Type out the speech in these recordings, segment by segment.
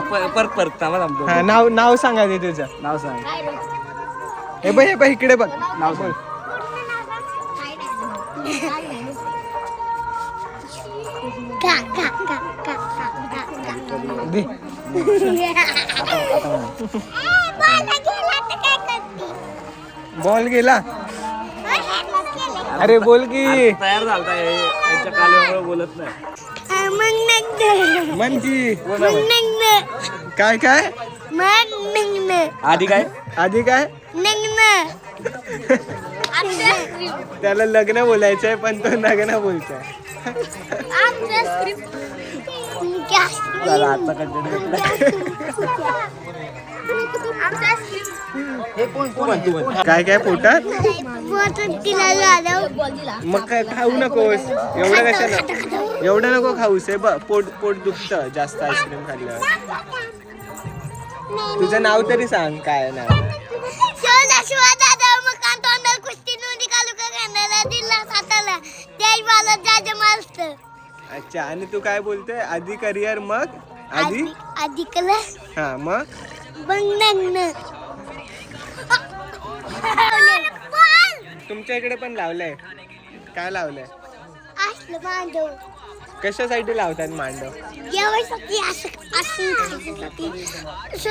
परत थांबा थांबतो. हा नाव सांगा ते तुझं. नाव सांग. हे बघ इकडे बघ. नाव सांग. दे. बॉल गेला. अरे बोल की. तयार झालता यांच्या कालव्यामुळे बोलत नाही. मन की. काय काय आधी काय आधी काय त्याला लग्न बोलायचंय पण तो नग्न बोलतोय. झाला आजचा कंटेंट. काय काय पोटात मग काय खाऊ नकोस एवढं कशाला एवढं नको खाऊस. आहे बघ पोट दुखतं जास्त आईस्क्रीम खाल्ल्यावर. तुझं नाव तरी सांग काय नाव. अच्छा आणि तू काय बोलतोय आधी करिअर मग आधी हा मग तुमच्या इकडे पण लावलंय. काय लावलंय कशासाठी लावतात मांडव.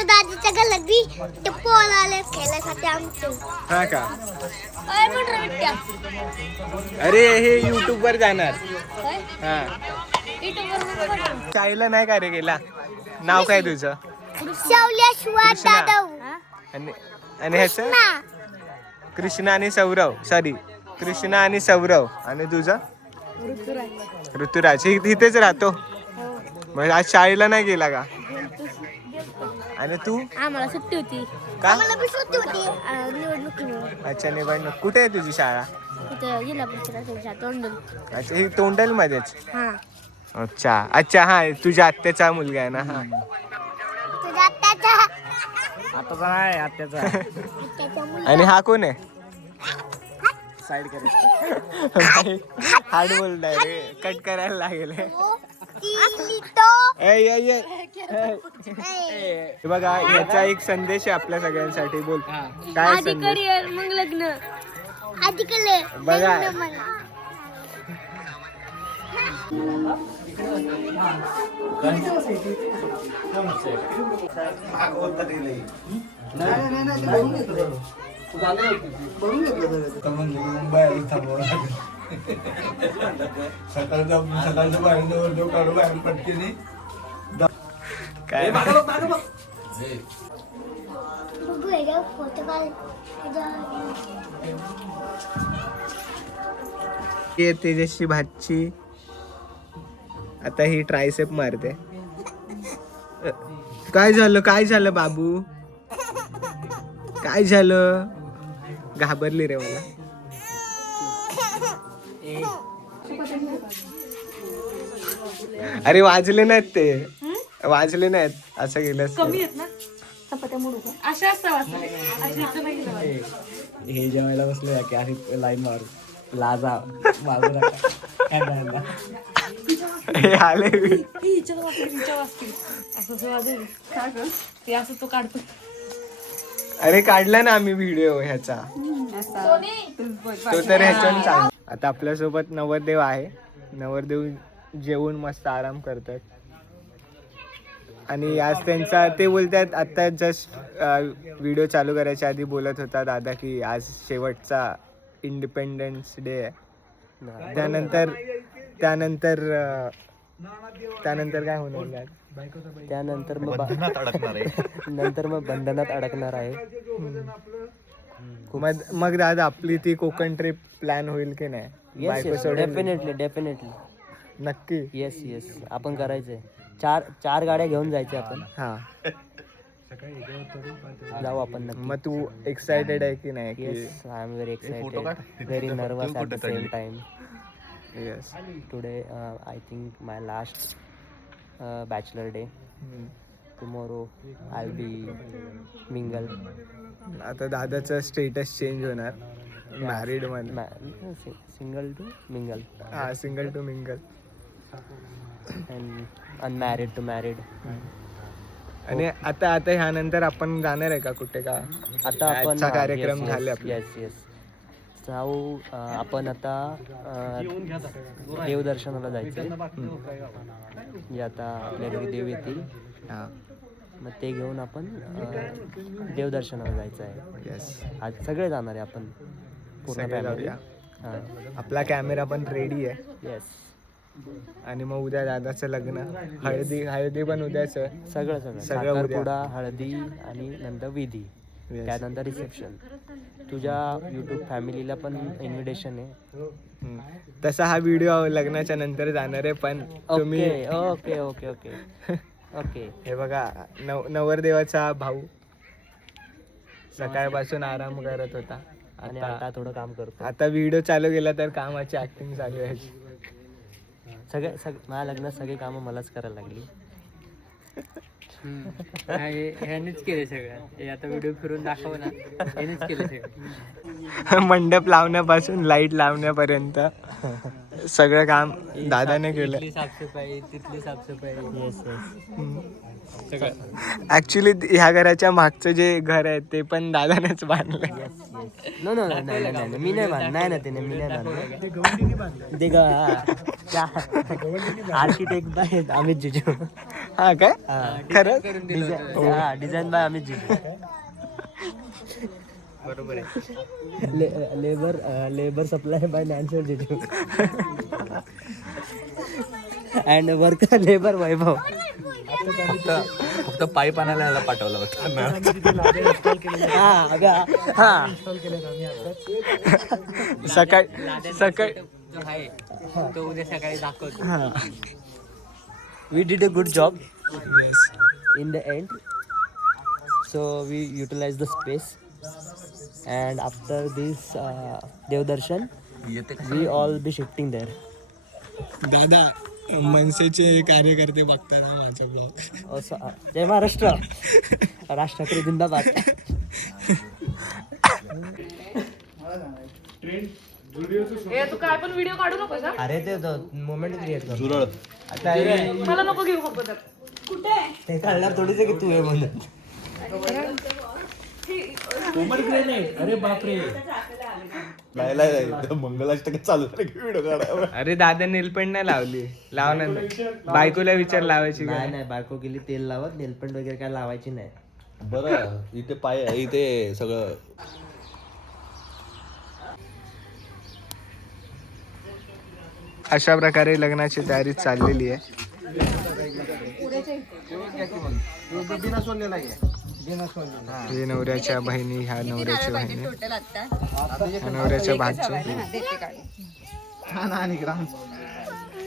दादीच्या घरात बी ते पोल आले खेळण्यासाठी आमचं. हा का अरे हे युट्यूब वर जाणार. हा शाळेला नाही का रे गेला. नाव काय तुझं. आणि ह्याचं कृष्णा आणि सौरव. सॉरी कृष्णा आणि सौरव. आणि तुझं ऋतुराज. इथेच राहतो. म्हणजे आज शाळेला नाही गेला का. आणि तू आम्हाला सुट्टी होती का. आम्हाला बी सुट्टी होती निवडणुकीमुळे. अच्छा निवडणूक. कुठे आहे तुझी शाळा. इथं जिल्हा परिषद तोंडल. अच्छा ही तोंडल मध्येच. हा अच्छा हा तुझ्या आत्याचा मुलगा आहे ना. हा तुझ्या आत्याचा आताचा नाही आत्याचा. आणि हा कोण आहे. साईड कर. हार्ड बोलताय रे कट करायला लागेल. बघा याचा एक संदेश आहे आपल्या सगळ्यांसाठी. बोल काय संदेश. करिअर मग लग्न आधी केले बघा सकाळचं बाहेर काढू बाहेर पटकेने काय तेजस्वी भाची आता ही ट्रायसेप मारते. काय झालं बाबू. काय झालं घाबरली रे मला. अरे वाजले नाहीत ते वाजले नाहीत असं गेलं. हे जेवायला बसले की अशी लाईन मारू लाजा मागू हे आले अरे काढला ना आम्ही व्हिडिओ ह्याचा. तो तर ह्याच्यावर सांग. आता आपल्यासोबत नवरदेव आहे. नवरदेव जेवून मस्त आराम करतात. आणि आज त्यांचा ते बोलतात आता जस्ट व्हिडिओ चालू करायच्या आधी बोलत होता दादा की आज शेवटचा इंडिपेंडन्स डे आहे. त्यानंतर काय होणार. त्यानंतर मग बंधनात अडकणार आहे. मग दादा आपली ती कोकण ट्रिप प्लॅन होईल की नाही. डेफिनेटली नक्की. येस आपण करायचंय. चार गाड्या घेऊन जायचे आपण. हा जाऊ आपण नक्की. मग तू एक्साइटेड आहे की नाही. Yes I am very excited very nervous at the same time. Yes today I think my last bachelor day. Tomorrow I'll be mingle. आता दादाचं स्टेटस चेंज होणार. Married single to mingle. हा single to mingle and unmarried to married. आणि आता आता ह्यानंतर आपण जाणार आहे का कुठे का? आता आपण आजचा कार्यक्रम झाले आपले. येस जाऊ. आपण आता देवदर्शनाला जायचं. म्हणजे आता आपल्या घरी देव येतील, हां मग ते घेऊन आपण देवदर्शनाला जायचं आहे. येस आज सगळे जाणार आहे आपण, पूर्ण सगळे फॅमिली. जाऊया. हां आपला कॅमेरा पण रेडी आहे. येस, आणि मग उद्या दादाचं लग्न, हळदी पण उद्याच आहे. सगळं सगळं साखरपुडा, हळदी आणि नंतर विधी, Yes. त्यानंतर रिसेप्शन. तुझ्या यूट्यूब फॅमिलीला पण इन्व्हिटेशन आहे. तसा हा व्हिडिओ लग्नाच्या नंतर जाणार आहे, पण तुम्ही ओके ओके ओके ओके. हे बघा नवरदेवाचा भाऊ सकाळपासून आराम करत होता आणि आता आता थोडं काम करतो. आता व्हिडिओ चालू केला तर कामाची ऍक्टिंग चालू आहे. माझ्या लग्नात सगळी कामं मलाच करायला लागली. ह्यानेच केले सगळं. हे आता व्हिडिओ फिरून दाखव ना, ह्यानेच केले सगळं. मंडप लावण्यापासून लाईट लावण्यापर्यंत सगळं काम दादाने केलं. तिथली साफसफाई, तिथली साफसफाई. येस ऍक्च्युली ह्या घराच्या मागचं जे घर आहे ते पण दादानेच बांधलं. नो नो नाही मी नाही बांध, नाही ना त्याने मी नाही बांधलं. ते आर्किटेक्ट आहेत अमित जिजू. हा काय खरंच डिझाईन बाय अमित जिजू. बरोबर आहे. लेबर सप्लाय बाय नॅन्सर जिजू अँड वर्कर लेबर वैभव. फक्त पाईप आणायला याला पाठवला होता. सकाळी जो आहे तो उद्या सकाळी दाखवतो. We did a good job in the end, so we utilized the space, and after this Devdarshan we all be shifting there. दादा मनसेचे कार्यकर्ते बघताना माझा ब्लॉग. Also, जय महाराष्ट्र, राष्ट्रपती जिंदाबाद. तू काय पण व्हिडिओ काढू नको का? अरे ते मोमेंट क्रिएट कर. आता मला नको घेऊ फक्त त्यात. कुठे ते काढणार थोडीच की तू आहे म्हणून. अरे बापरे. मंगलाष्टक चालू व्हिडिओ काढा. अरे दादा नीलपेंट नाही लावली, लावणार बायकोला विचार लावायची नाही नाही, बायको गेली तेल लावत, नेलपेंट वगैरे काय लावायची नाही. बरं इथे पाय इथे सगळं अशा प्रकारे लग्नाची तयारी चाललेली आहे. हे नवऱ्याच्या बहिणी, ह्या नवऱ्याच्या बहिणी, ह्या नवऱ्याच्या भाची.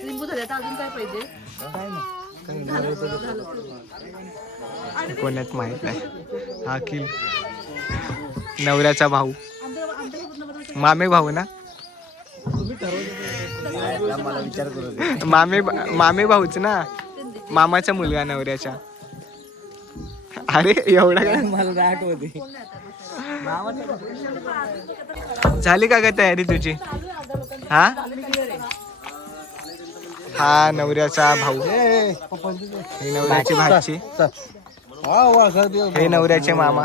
लिंबू झाले, आता अजून काय पाहिजे? कोणात माहित नाही. हा अखिल नवऱ्याचा भाऊ, मामे भाऊ ना, मामे भाऊच ना, मामाचा मुलगा नवऱ्याच्या. अरे एवढा काय मला आठवते. झाली का ग तयारी तुझी? हा हा नवऱ्याचा भाऊ, ही नवऱ्याची भाची, हे नवऱ्याचे मामा.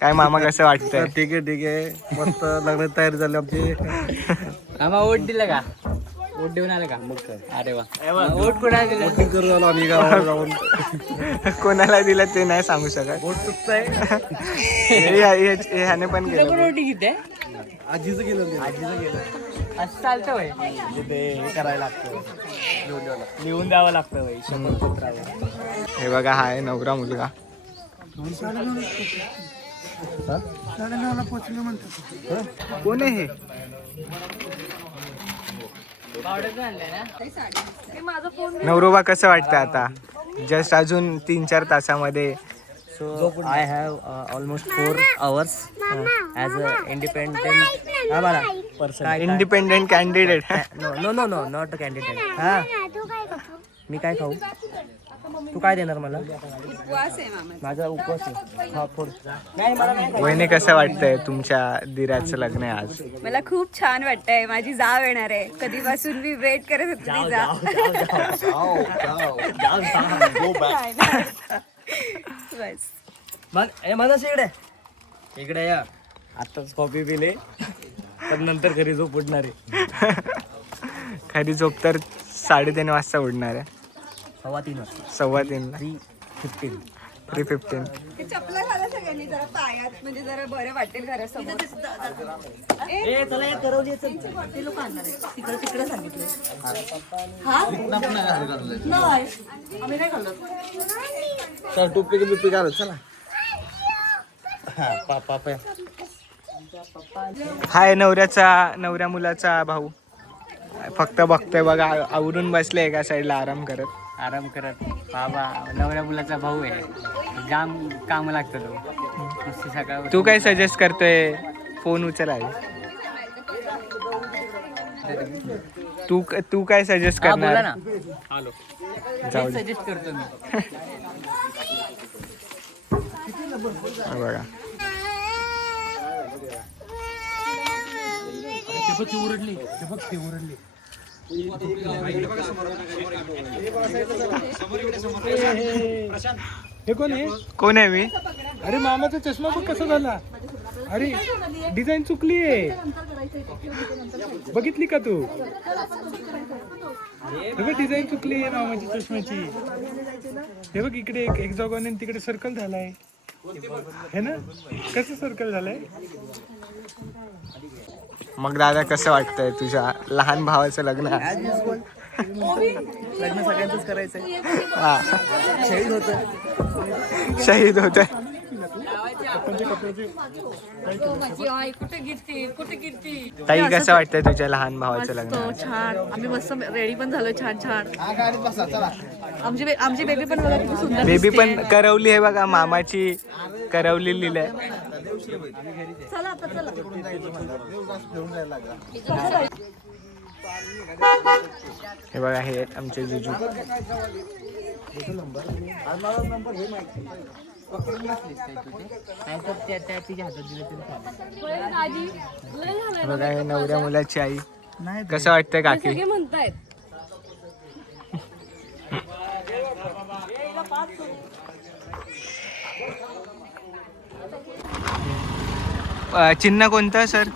काय मामा कसं वाटतंय? ठीक आहे मस्त लग्न तयारी झाली आमची. आम्हा वोट दिलं का? वोट देऊन आलं का? मग काय. अरे वा. वोट कुणाला दिलं? करून आम्ही गावाला जाऊन कोणाला दिलं ते नाही सांगू शकत. वोट चुकतंय. ह्याने पण तुझं केलं. पण वोट किती आहे? आजीचं गेलं आजीचं गेलं. असं चालतं वय. ते करायला लागतं लिहून द्यावं लागतं वय शपथपत्रावर. हे बघा, हा आहे नवरा मुलगा. कोण आहे हे? नवरोबा कसं वाटतं आता? जस्ट अजून 3-4 तासामध्ये. So I have almost 4 hours as a independent person. Independent candidate. No, not a candidate. हा, मी काय खाऊ? तू काय देणार मला? माझा उपवास आहे. हा, फोड. नाही, मला नाही खायचं. वहिनी कसं वाटतंय तुमच्या दिराचं लग्न आहे आज? मला खूप छान वाटतंय. माझी जाव येणार आहे. कधीपासून मी वेट करत होती ती जाव. बस. मनस इकडे या. आताच कॉफी पिले तर नंतर घरी झोप उडणार आहे. खरी झोप तर 3:30 वाजता उडणार आहे. 3:15 वाजता. 3:15ला 3:15. 3:15. ते चपला घाला सगळ्यांनी जरा पायात, म्हणजे जरा बरं वाटेल घरासमोर. चला एक करवली ते लोक आणणार आहे. तिकडे सांगितलं. नाही आम्ही काय खाल्लं. चल टोपी बिप्पी घालत चला. हा पापा हाय नवऱ्या मुलाचा भाऊ. फक्त बघतोय बघा, आवरून बसले एका साईडला आराम करत. बाबा नवऱ्या मुलाचा भाऊ आहे, जाम काम लागतं तो. नुसती सकाळ तू काय सजेस्ट करतोय? फोन उचलाय. तू काय सजेस्ट बोला करणार? ना. जाऊ दे. सजेस्ट करतो मी. बघा हे कोण आहे? कोण आहे मी? अरे मामाचा चष्मा बघ कसा झाला. अरे डिझाईन चुकली आहे, बघितली का तू? हे बघ डिझाईन चुकली आहे मामाची चष्म्याची. हे बघ इकडे एक जागाने तिकडे सर्कल झालाय, हे ना? कसं सर्कल झालंय? मग दादा कसं वाटतंय तुझ्या लहान भावाचं लग्न? लग्न सगळ्यांचंच करायचंय. हा. शहीद होत. ताई कसं वाटतंय तुझ्या लहान भावाचं लग्न? छान. आम्ही मस्त रेडी पण झालो छान. आमची बेबी पण बघा किती सुंदर बेबी पण करवली आहे बघा, मामाची करवली लिहिलंय. हे बघा, हे आहेत आमचे जिजू. हे बघा, हे नवऱ्या मुलाची आई. कसं वाटतंय काकी? म्हणतायत चिन्ह कोणतं सर?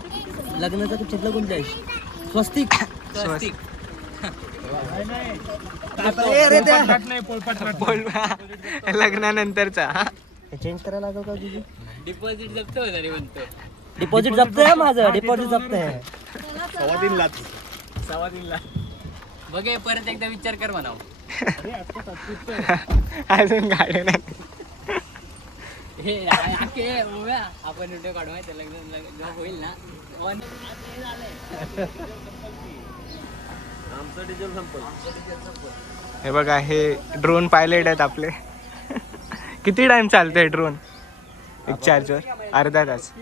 लग्नाचं चित्र कोणतं आहे? स्वस्तिक. लग्नानंतरचा चेंज करायला लागेल का तुझी? डिपॉझिट जप्त होतं रे म्हणतो. डिपॉझिट जप्त आहे माझं. डिपॉझिट जप्त आहे. 3:15 बघे, परत एकदा विचार कर म्हणाव. अजून गाडी नाही. हे आपण व्हिडिओ काढू माहिती लग्न होईल ना. हे बघा, हे ड्रोन पायलट आहेत आपले. किती टाइम चालतंय ड्रोन? एक चार्जर अर्धा तास.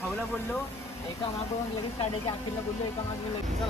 भाऊला बोललो एका मागून लगेच काढायची, अखिलला बोललो एका मागून लगेच.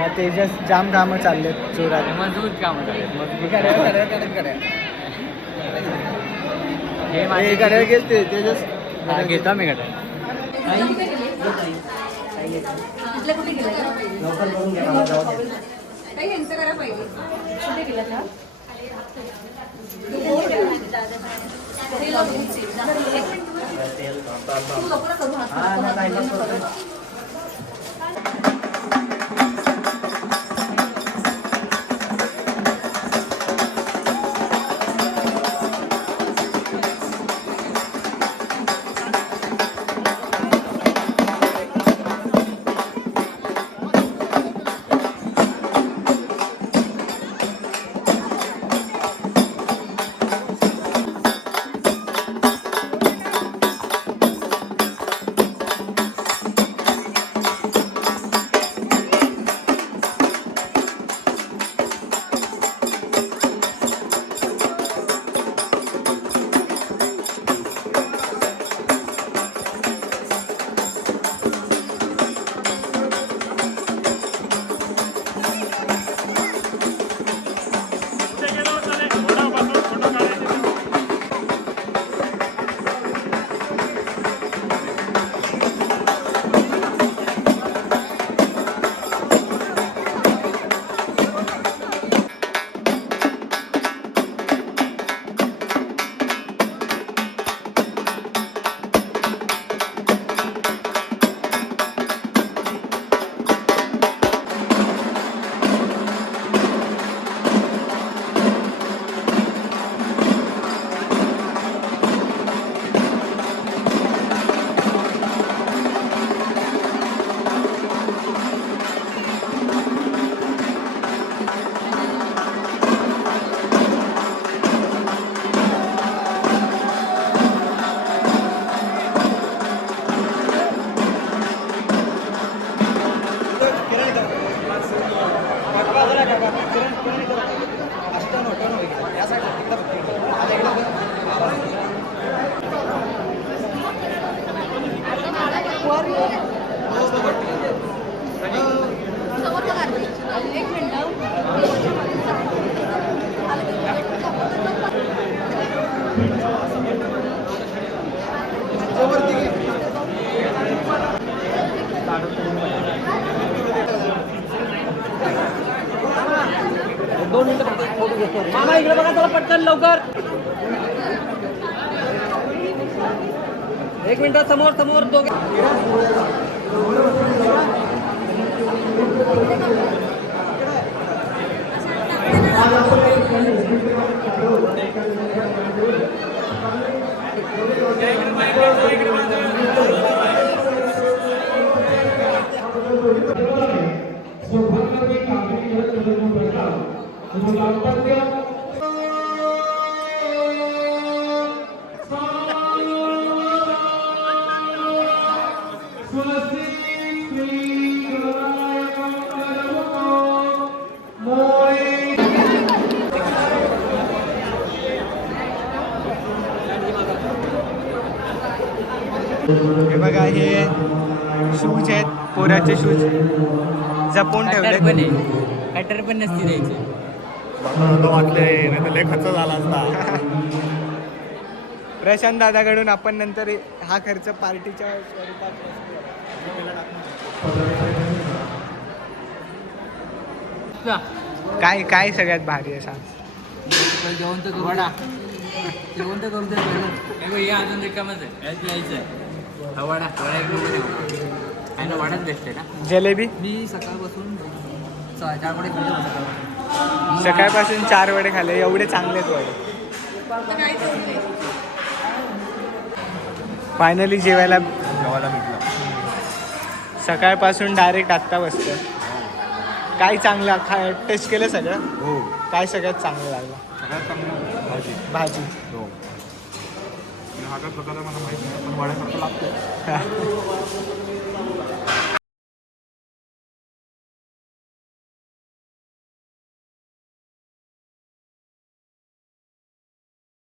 मग तेजस जाम कामं चाललेत जोरात. मजबूत काम हे माझे घड्याळ घेते तेजस. घेतो मी घड्याळ. मामा इकडे बघा चला पटकन लवकर. 1 मिनिट समोर समोर दोघे. हे बघा हे शूज आहेत पोराचे शूज जपून ठेवले. कटर पण नसती द्यायची. झाला असता. प्रशांत दादाकडून आपण नंतर हा खर्च पार्टीच्या स्वरूपात काय काय सगळ्यात भारी आहे सांग. जेवण तर करू वडा. जेवण तर करू दे पहिलं. हे अजून रिकामच आहे. याच यायचं आहे. हा वडा वडा एक नंबर आहे. आहे ना वडाच बेस्ट आहे ना. जलेबी मी सकाळपासून 4 वडे खाल्ले सकाळपासून 4 वडे खाल्ले. एवढे चांगलेत वडे. फायनली जेवायला जेवायला भेटलं. सकाळपासून डायरेक्ट आत्ता बसतो. काय चांगलं टेस्ट केलं सगळं? हो काय सगळ्यात चांगलं लागलं? सगळ्यात चांगलं भाजी. भाजी. हो हा काय प्रकार आहे मला माहिती नाही पण वड्यासारखं लागतं.